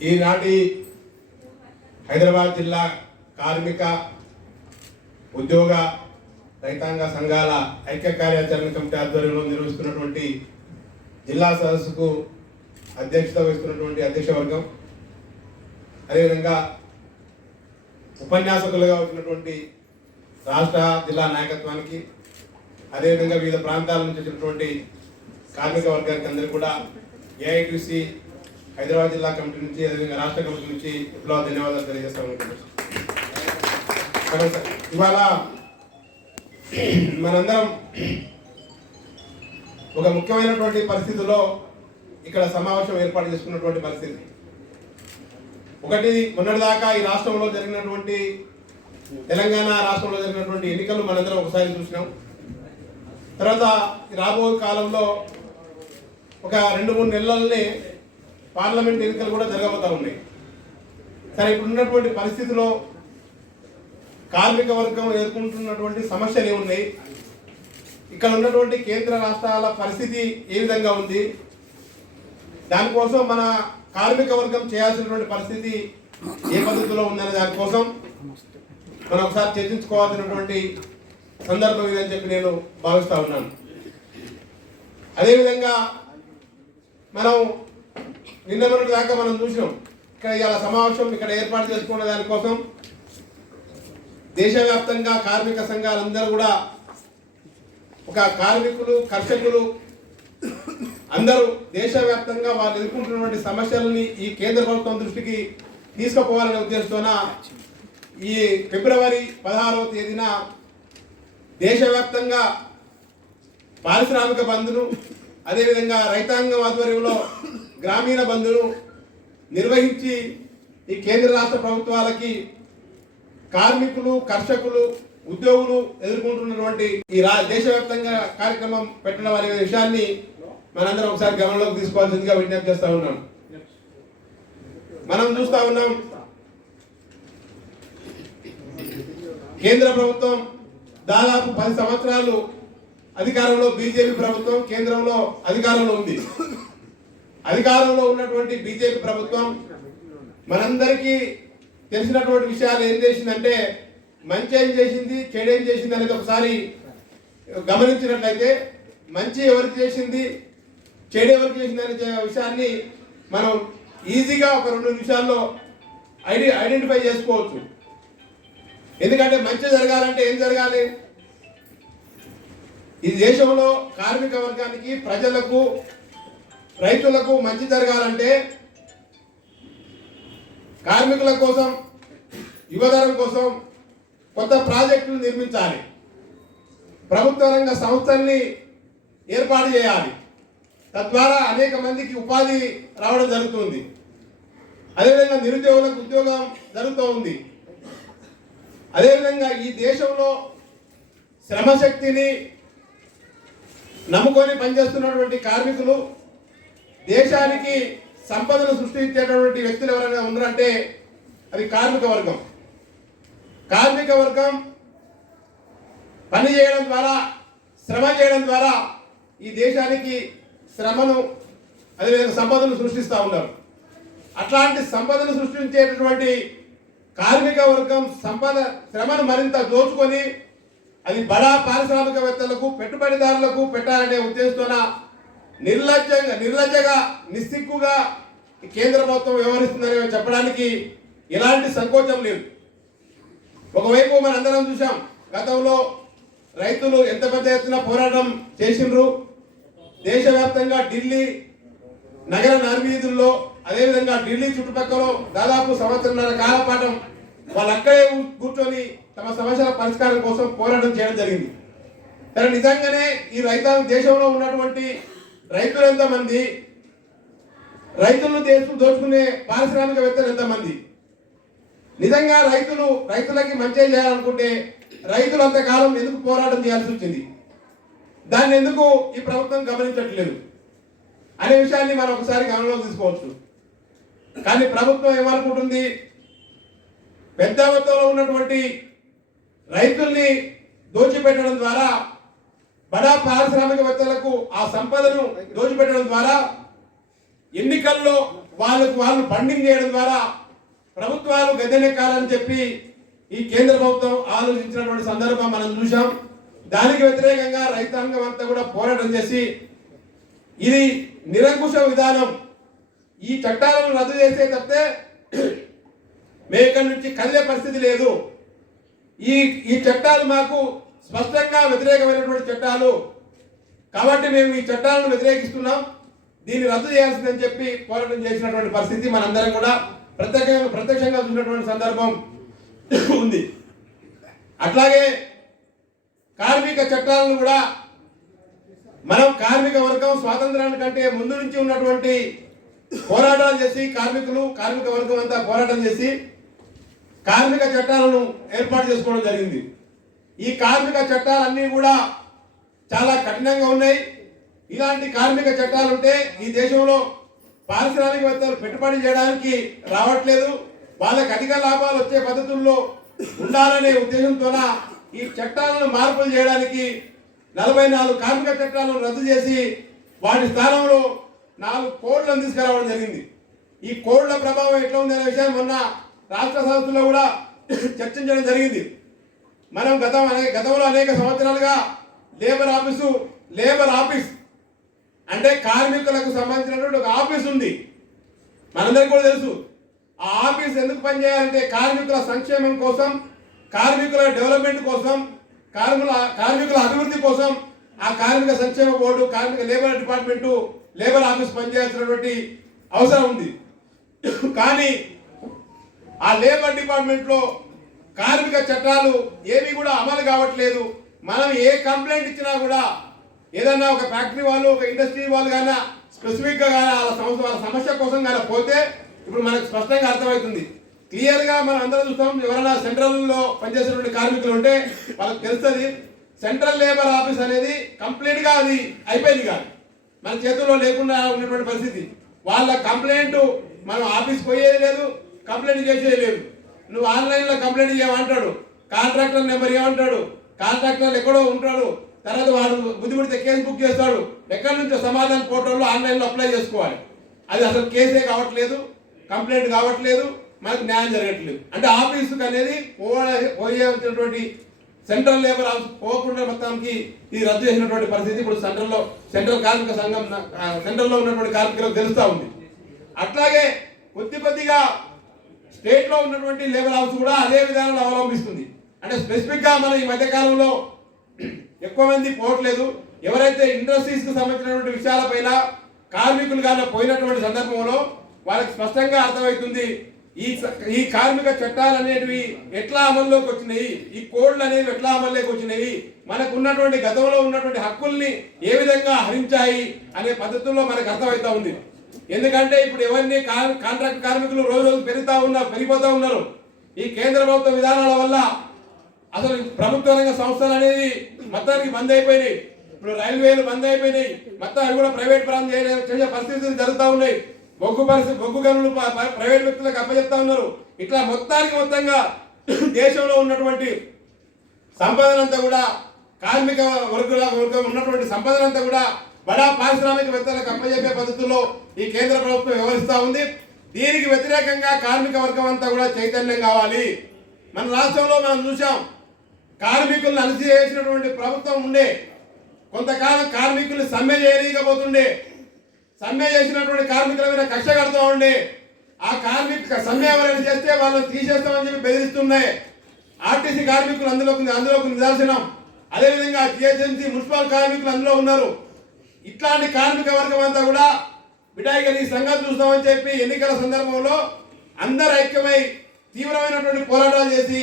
ఈనాటి హైదరాబాద్ జిల్లా కార్మిక ఉద్యోగ రైతాంగ సంఘాల ఐక్య కార్యాచరణ కమిటీ ఆధ్వర్యంలో నిర్వహిస్తున్నటువంటి జిల్లా సదస్సుకు అధ్యక్షత వహిస్తున్నటువంటి అధ్యక్ష వర్గం అదేవిధంగా ఉపన్యాసకులుగా వచ్చినటువంటి రాష్ట్ర జిల్లా నాయకత్వానికి అదేవిధంగా వివిధ ప్రాంతాల నుంచి వచ్చినటువంటి కార్మిక వర్గానికి అందరూ కూడా ఏఐటీసీ హైదరాబాద్ జిల్లా కమిటీ నుంచి అదేవిధంగా రాష్ట్ర కమిటీ నుంచి విప్లవ ధన్యవాదాలు తెలియజేస్తామని ఇవాళ మనందరం ఒక ముఖ్యమైనటువంటి పరిస్థితుల్లో ఇక్కడ సమావేశం ఏర్పాటు చేసుకున్నటువంటి పరిస్థితి. ఒకటి మొన్నటిదాకా ఈ రాష్ట్రంలో జరిగినటువంటి తెలంగాణ రాష్ట్రంలో జరిగినటువంటి ఎన్నికలు మనందరం ఒకసారి చూసినాం. తర్వాత రాబోయే కాలంలో ఒక రెండు మూడు నెలలనే పార్లమెంట్ ఎన్నికలు కూడా జరగబోతా ఉన్నాయి. సరే ఇప్పుడు ఉన్నటువంటి పరిస్థితిలో కార్మిక వర్గం ఎదుర్కొంటున్నటువంటి సమస్యలు ఏమున్నాయి? ఇక్కడ ఉన్నటువంటి కేంద్ర రాష్ట్రాల పరిస్థితి ఏ విధంగా ఉంది? దానికోసం మన కార్మిక వర్గం చేయాల్సినటువంటి పరిస్థితి ఏ పద్ధతిలో ఉందనే దానికోసం మనం ఒకసారి చర్చించుకోవాల్సినటువంటి సందర్భం ఇదని చెప్పి నేను భావిస్తూ ఉన్నాను. అదేవిధంగా మనం నిన్న మొన్నటి దాకా మనం చూసినాం. ఇక్కడ ఇవాళ సమావేశం ఇక్కడ ఏర్పాటు చేసుకున్న దానికోసం దేశవ్యాప్తంగా కార్మిక సంఘాలందరూ కూడా ఒక కార్మికులు కర్షకులు అందరూ దేశవ్యాప్తంగా వాళ్ళు ఎదుర్కొంటున్నటువంటి సమస్యలని ఈ కేంద్ర ప్రభుత్వం దృష్టికి తీసుకుపోవాలనే ఉద్దేశంతోన ఈ ఫిబ్రవరి పదహారవ తేదీన దేశవ్యాప్తంగా పారిశ్రామిక బంద్ను అదేవిధంగా రైతాంగం ఆధ్వర్యంలో గ్రామీణ బంధును నిర్వహించి ఈ కేంద్ర రాష్ట్ర ప్రభుత్వాలకి కార్మికులు కర్షకులు ఉద్యోగులు ఎదుర్కొంటున్నటువంటి ఈ రా దేశవ్యాప్తంగా కార్యక్రమం పెట్టడం అనే విషయాన్ని మనందరం ఒకసారి గమనంలోకి తీసుకోవాల్సిందిగా విజ్ఞప్తి చేస్తూ ఉన్నాం. మనం చూస్తా ఉన్నాం కేంద్ర ప్రభుత్వం దాదాపు పది సంవత్సరాలు అధికారంలో బీజేపీ ప్రభుత్వం కేంద్రంలో అధికారంలో ఉంది. అధికారంలో ఉన్నటువంటి బీజేపీ ప్రభుత్వం మనందరికీ తెలిసినటువంటి విషయాలు ఏం చేసిందంటే మంచి ఏం చేసింది చెడు ఏం చేసింది అనేది ఒకసారి గమనించినట్లయితే మంచి ఎవరికి చేసింది చెడు ఎవరికి చేసింది అనే విషయాన్ని మనం ఈజీగా ఒక రెండు నిమిషాల్లో ఐడి ఐడెంటిఫై చేసుకోవచ్చు. ఎందుకంటే మంచి జరగాలంటే ఏం జరగాలి? ఈ దేశంలో కార్మిక వర్గానికి ప్రజలకు రైతులకు మంచి జరగాలంటే కార్మికుల కోసం యువతరం కోసం కొత్త ప్రాజెక్టులు నిర్మించాలి. ప్రభుత్వ రంగ సంస్థల్ని ఏర్పాటు చేయాలి. తద్వారా అనేక మందికి ఉపాధి రావడం జరుగుతుంది. అదేవిధంగా నిరుద్యోగులకు ఉద్యోగం జరుగుతూ ఉంది. అదేవిధంగా ఈ దేశంలో శ్రమశక్తిని నమ్ముకొని పనిచేస్తున్నటువంటి కార్మికులు దేశానికి సంపదను సృష్టించేటటువంటి వ్యక్తులు ఎవరైనా ఉన్నారంటే అది కార్మిక వర్గం. కార్మిక వర్గం పని చేయడం ద్వారా శ్రమ చేయడం ద్వారా ఈ దేశానికి శ్రమను అదేవిధంగా సంపదను సృష్టిస్తూ ఉన్నారు. అట్లాంటి సంపదను సృష్టించేటటువంటి కార్మిక వర్గం సంపద శ్రమను మరింత దోచుకొని అది బడా పారిశ్రామికవేత్తలకు పెట్టుబడిదారులకు పెట్టాలనే ఉద్దేశంతోన నిర్లజ్జంగా నిర్లజ్జగా నిస్సిగ్గుగా ఈ కేంద్ర ప్రభుత్వం వ్యవహరిస్తుందని చెప్పడానికి ఎలాంటి సంకోచం లేదు. ఒకవైపు మనందరం చూసాం గతంలో రైతులు ఎంత పెద్ద ఎత్తున పోరాటం చేసిండ్రు. దేశవ్యాప్తంగా ఢిల్లీ నగర నర్వీధుల్లో అదేవిధంగా ఢిల్లీ చుట్టుపక్కల దాదాపు సంవత్సరంన్నర కాలపాఠం వాళ్ళు అక్కడే కూర్చొని తమ సమస్యల పరిష్కారం కోసం పోరాటం చేయడం జరిగింది. సరే నిజంగానే ఈ రైతాంగ దేశంలో ఉన్నటువంటి రైతులు ఎంతమంది? రైతులను దేశం దోచుకునే పారిశ్రామికవేత్తలు ఎంతమంది? నిజంగా రైతులు రైతులకి మంచి చేయాలనుకుంటే రైతులు అంతకాలం ఎందుకు పోరాటం చేయాల్సి వచ్చింది? దాన్ని ఎందుకు ఈ ప్రభుత్వం గమనించట్లేదు? అనే విషయాన్ని మనం ఒకసారి గమనంలో తీసుకోవచ్చు. కానీ ప్రభుత్వం ఏమనుకుంటుంది? పెద్ద మొత్తంలో ఉన్నటువంటి రైతుల్ని దోచిపెట్టడం ద్వారా బడా పారిశ్రామికవేత్తలకు ఆ సంపదను దోచిపెట్టడం ద్వారా ఎన్నికల్లో వాళ్ళకు వాళ్ళు ఫండింగ్ చేయడం ద్వారా ప్రభుత్వాలు గద్దెనెక్కాలని చెప్పి ఈ కేంద్ర ప్రభుత్వం ఆలోచించినటువంటి సందర్భం మనం చూసాం దానికి వ్యతిరేకంగా రైతాంగం అంతా కూడా పోరాటం చేసి ఇది నిరంకుశ విధానం. ఈ చట్టాలను రద్దు చేసే తప్పితే మేము ఇక్కడి నుంచి కదిలే పరిస్థితి లేదు. ఈ ఈ చట్టాలు మాకు స్పష్టంగా వ్యతిరేకమైనటువంటి చట్టాలు. కాబట్టి మేము ఈ చట్టాలను వ్యతిరేకిస్తున్నాం. దీన్ని రద్దు చేయాల్సిందని చెప్పి పోరాటం చేసినటువంటి పరిస్థితి మనందరం కూడా ప్రత్యేకంగా ప్రత్యక్షంగా చూసినటువంటి సందర్భం ఉంది. అట్లాగే కార్మిక చట్టాలను కూడా మనం కార్మిక వర్గం స్వాతంత్రానికి కంటే ముందు నుంచి ఉన్నటువంటి పోరాటాలు చేసి కార్మికులు కార్మిక వర్గం అంతా పోరాటం చేసి కార్మిక చట్టాలను ఏర్పాటు చేసుకోవడం జరిగింది. ఈ కార్మిక చట్టాలన్నీ కూడా చాలా కఠినంగా ఉన్నాయి. ఇలాంటి కార్మిక చట్టాలు ఉంటే ఈ దేశంలో పారిశ్రామికవేత్తలు పెట్టుబడి చేయడానికి రావట్లేదు. వాళ్ళకి అధిక లాభాలు వచ్చే పద్ధతుల్లో ఉండాలనే ఉద్దేశంతోన ఈ చట్టాలను మార్పులు చేయడానికి నలభై నాలుగు కార్మిక చట్టాలను రద్దు చేసి వాటి స్థానంలో నాలుగు కోడ్లను తీసుకురావడం జరిగింది. ఈ కోడ్ల ప్రభావం ఎట్లా ఉంది అనే విషయం మొన్న రాష్ట్ర సంస్థలో కూడా చర్చించడం జరిగింది. మనం గతం అనే గతంలో అనేక సంవత్సరాలుగా లేబర్ ఆఫీసు లేబర్ ఆఫీస్ అంటే కార్మికులకు సంబంధించినటువంటి ఒక ఆఫీస్ ఉంది. మనందరికీ కూడా తెలుసు. ఆ ఆఫీస్ ఎందుకు పనిచేయాలంటే కార్మికుల సంక్షేమం కోసం కార్మికుల డెవలప్మెంట్ కోసం కార్మికుల కార్మికుల అభివృద్ధి కోసం ఆ కార్మిక సంక్షేమ బోర్డు కార్మిక లేబర్ డిపార్ట్మెంటు లేబర్ ఆఫీస్ పనిచేయాల్సినటువంటి అవసరం ఉంది. కానీ ఆ లేబర్ డిపార్ట్మెంట్లో కార్మిక చట్టాలు ఏవి కూడా అమలు కావట్లేదు. మనం ఏ కంప్లైంట్ ఇచ్చినా కూడా ఏదన్నా ఒక ఫ్యాక్టరీ వాళ్ళు ఒక ఇండస్ట్రీ వాళ్ళు కానీ స్పెసిఫిక్గా కానీ వాళ్ళ సమస్య వాళ్ళ సమస్య కోసం కానీ పోతే ఇప్పుడు మనకు స్పష్టంగా అర్థమవుతుంది. క్లియర్గా మనం అందరం చూస్తాం ఎవరైనా సెంట్రల్లో పనిచేసినటువంటి పనిచేసేటువంటి కార్మికులు ఉంటే వాళ్ళకి తెలుస్తుంది సెంట్రల్ లేబర్ ఆఫీస్ అనేది కంప్లీట్గా అది అయిపోయింది కాదు. మన చేతుల్లో లేకుండా ఉన్నటువంటి పరిస్థితి. వాళ్ళ కంప్లైంట్ మనం ఆఫీస్ పోయేది లేదు కంప్లైంట్ చేసేది లేదు. నువ్వు ఆన్లైన్లో కంప్లైంట్ చేయమంటాడు కాంట్రాక్టర్ నెంబర్ ఏమంటాడు కాంట్రాక్టర్ ఎక్కడో ఉంటాడు. తర్వాత వాడు బుద్ధిపుడితే కేసు బుక్ చేస్తాడు. ఎక్కడి నుంచో సమాధాన పోర్టల్లో ఆన్లైన్లో అప్లై చేసుకోవాలి. అది అసలు కేసే కావట్లేదు కంప్లైంట్ కావట్లేదు మనకు న్యాయం జరగట్లేదు. అంటే ఆఫీసుకి అనేది పోయేటువంటి సెంట్రల్ లేబర్ ఆఫీస్ పోకుండా మొత్తానికి ఇది రద్దు చేసినటువంటి పరిస్థితి ఇప్పుడు సెంట్రల్లో సెంట్రల్ కార్మిక సంఘం సెంట్రల్లో ఉన్నటువంటి కార్మికులకు తెలుస్తూ ఉంది. అట్లాగే కొద్ది కొద్దిగా స్టేట్లో ఉన్నటువంటి లేబర్ హౌస్ కూడా అదే విధానం అవలంబిస్తుంది. అంటే స్పెసిఫిక్గా మనం ఈ మధ్యకాలంలో ఎక్కువ మంది పోవట్లేదు. ఎవరైతే ఇండస్ట్రీస్కు సంబంధించినటువంటి విషయాలపైన కార్మికులు పోయినటువంటి సందర్భంలో వాళ్ళకి స్పష్టంగా అర్థమవుతుంది ఈ ఈ కార్మిక చట్టాలు అనేటివి ఎట్లా అమల్లోకి వచ్చినాయి ఈ కోడ్లు అనేవి ఎట్లా అమల్లోకి వచ్చినాయి మనకు ఉన్నటువంటి గతంలో ఉన్నటువంటి హక్కుల్ని ఏ విధంగా హరించాయి అనే పద్ధతుల్లో మనకు అర్థమవుతా ఉంది. ఎందుకంటే ఇప్పుడు ఎవరిని కాంట్రాక్ట్ కార్మికులు రోజు రోజు పెరుగుతా ఉన్నారు పెరిగిపోతూ ఉన్నారు. ఈ కేంద్ర ప్రభుత్వ విధానాల వల్ల అసలు ప్రభుత్వ రంగ సంస్థలు అనేది మొత్తానికి బంద్ అయిపోయినాయి. ఇప్పుడు రైల్వేలు బంద్ అయిపోయినాయి. మొత్తం అవి కూడా ప్రైవేట్ ప్రాంతం చేసే చేసే పరిస్థితులు జరుగుతూ ఉన్నాయి. బొగ్గు పరిస్థితి బొగ్గు గనులు ప్రైవేట్ వ్యక్తులకు అప్పచెప్తా ఉన్నారు. ఇట్లా మొత్తానికి మొత్తంగా దేశంలో ఉన్నటువంటి సంపదనంతా కూడా కార్మిక వర్గుల వర్గం ఉన్నటువంటి సంపదనంతా కూడా బడా పారిశ్రామికవేత్తలకు అప్పచెప్పే పద్ధతుల్లో ఈ కేంద్ర ప్రభుత్వం వ్యవహరిస్తూ ఉంది. దీనికి వ్యతిరేకంగా కార్మిక వర్గం అంతా కూడా చైతన్యం కావాలి. మన రాష్ట్రంలో మనం చూసాం కార్మికులను అలసివేసినటువంటి ప్రభుత్వం ఉండే. కొంతకాలం కార్మికులు సమ్మె చేయలేకపోతుండే సమ్మె చేసినటువంటి కార్మికుల మీద కక్ష కడుతూ ఉండే. ఆ కార్మిక సమ్మె ఎవరైనా చేస్తే వాళ్ళని తీసేస్తామని చెప్పి బెదిరిస్తున్నాయి ఆర్టీసీ కార్మికులు అందులో అందులో ఒక నిదర్శనం. అదేవిధంగా జిహెచ్ఎంసీ మున్సిపల్ కార్మికులు అందులో ఉన్నారు. ఇట్లాంటి కార్మిక వర్గం అంతా కూడా బిడాయిగా ఈ సంఘం చూస్తామని చెప్పి ఎన్నికల సందర్భంలో అందరు ఐక్యమై తీవ్రమైనటువంటి పోరాటాలు చేసి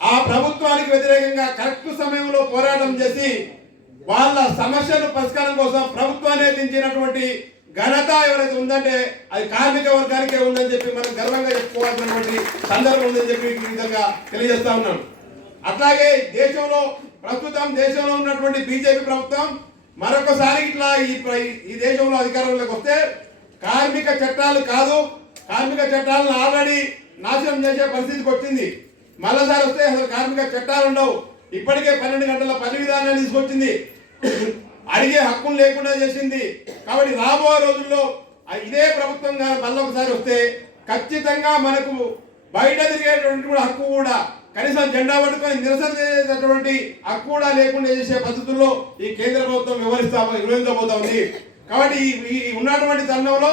ఆ ప్రభుత్వానికి వ్యతిరేకంగా కరెక్ట్ సమయంలో పోరాటం చేసి వాళ్ళ సమస్యలు పరిష్కారం కోసం ప్రభుత్వాన్ని దించినటువంటి ఘనత ఎవరైతే ఉందంటే అది కార్మిక వర్గానికే ఉందని చెప్పి మనం గర్వంగా చెప్పుకోవాల్సినటువంటి సందర్భం ఉందని చెప్పి ఈ విధంగా తెలియజేస్తా ఉన్నాను. అట్లాగే దేశంలో ప్రస్తుతం దేశంలో ఉన్నటువంటి బీజేపీ ప్రభుత్వం మరొకసారి ఇట్లా ఈ ఈ దేశంలో అధికారంలోకి వస్తే కార్మిక చట్టాలు కాదు. కార్మిక చట్టాలను ఆల్రెడీ నాశనం చేసే పరిస్థితికి వచ్చింది. మళ్ళీసారి వస్తే అసలు కార్మిక చట్టాలు ఉండవు. ఇప్పటికే పన్నెండు గంటల పని విధానాన్ని తీసుకొచ్చింది. అడిగే హక్కులు లేకుండా చేసింది. కాబట్టి రాబోయే రోజుల్లో ఇదే ప్రభుత్వం కానీ మళ్ళీ ఒకసారి వస్తే ఖచ్చితంగా మనకు బయట తిరిగేటువంటి కూడా హక్కు కూడా కనీసం జెండా పట్టుకొని నిరసన చేసేటటువంటి హక్కు కూడా లేకుండా చేసే పద్ధతుల్లో ఈ కేంద్ర ప్రభుత్వం వివరిస్తా వివరించబోతా ఉంది. కాబట్టి ఈ ఉన్నటువంటి తరుణంలో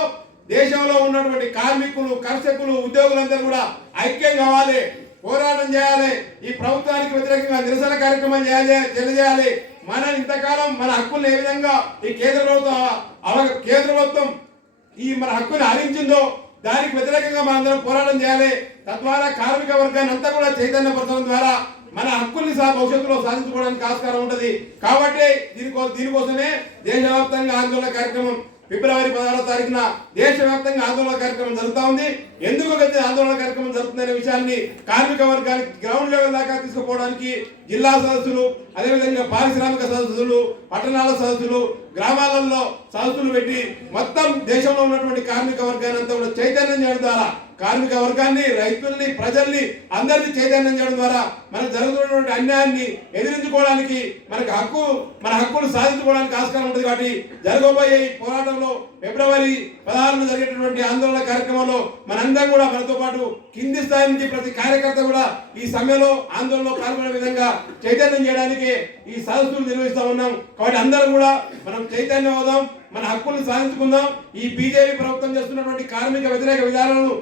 దేశంలో ఉన్నటువంటి కార్మికులు కర్షకులు ఉద్యోగులందరూ కూడా ఐక్యం కావాలి పోరాటం చేయాలి ఈ ప్రభుత్వానికి వ్యతిరేకంగా నిరసన కార్యక్రమం చేయాలి తెలియజేయాలి. మన ఇంతకాలం మన హక్కులను ఏ విధంగా ఈ కేంద్ర ప్రభుత్వం కేంద్ర ప్రభుత్వం ఈ మన హక్కుని హరించిందో దానికి వ్యతిరేకంగా మనందరం పోరాటం చేయాలి. తద్వారా కార్మిక వర్గాన్ని అంతా కూడా చైతన్యపరచడం ద్వారా మన హక్కుల్ని సహా భవిష్యత్తులో సాధించుకోవడానికి ఆస్కారం ఉంటుంది. కాబట్టి దీనికో దీనికోసమే దేశవ్యాప్తంగా ఆందోళన కార్యక్రమం ఫిబ్రవరి పదహారో తారీఖున దేశవ్యాప్తంగా ఆందోళన కార్యక్రమం జరుగుతూ ఉంది. ఎందుకు గది ఆందోళన కార్యక్రమం జరుగుతుందనే విషయాన్ని కార్మిక వర్గానికి గ్రౌండ్ లెవెల్ దాకా తీసుకుపోవడానికి జిల్లా సదస్సులు అదేవిధంగా పారిశ్రామిక సదస్సులు పట్టణాల సదస్సులు గ్రామాలలో సదస్సులు పెట్టి మొత్తం దేశంలో ఉన్నటువంటి కార్మిక వర్గాన్ని అంతా కూడా చైతన్యం చేయడం ద్వారా కార్మిక వర్గాన్ని రైతుల్ని ప్రజల్ని అందరినీ చైతన్యం చేయడం ద్వారా మనకు జరుగుతున్నటువంటి అన్యాయాన్ని ఎదిరించుకోవడానికి మనకు హక్కు మన హక్కులు సాధించుకోవడానికి ఆస్కారం ఉంటుంది కాబట్టి జరగబోయే పోరాటంలో ఫిబ్రవరి పదహారున జరిగేటటువంటి ఆందోళన కార్యక్రమంలో మనందరం కూడా మనతో పాటు కింది స్థాయి నుంచి ప్రతి కార్యకర్త కూడా ఈ సమ్మెలో ఆందోళనలో పాల్గొనే విధంగా చైతన్యం చేయడానికి ఈ సదస్సులు నిర్వహిస్తా ఉన్నాం. కాబట్టి అందరం కూడా మనం చైతన్యం అవుదాం. మన హక్కులను సాధించుకుందాం. ఈ బీజేపీ ప్రభుత్వం చేస్తున్నటువంటి కార్మిక వ్యతిరేక విధానాలను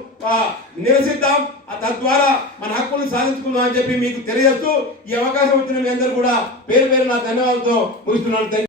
నిరసిద్దాం. తద్వారా మన హక్కులను సాధించుకుందాం అని చెప్పి మీకు తెలియజేస్తూ ఈ అవకాశం వచ్చిన మీ అందరూ కూడా పేరు పేరు నా ధన్యవాదాలతో ముగిస్తున్నాను.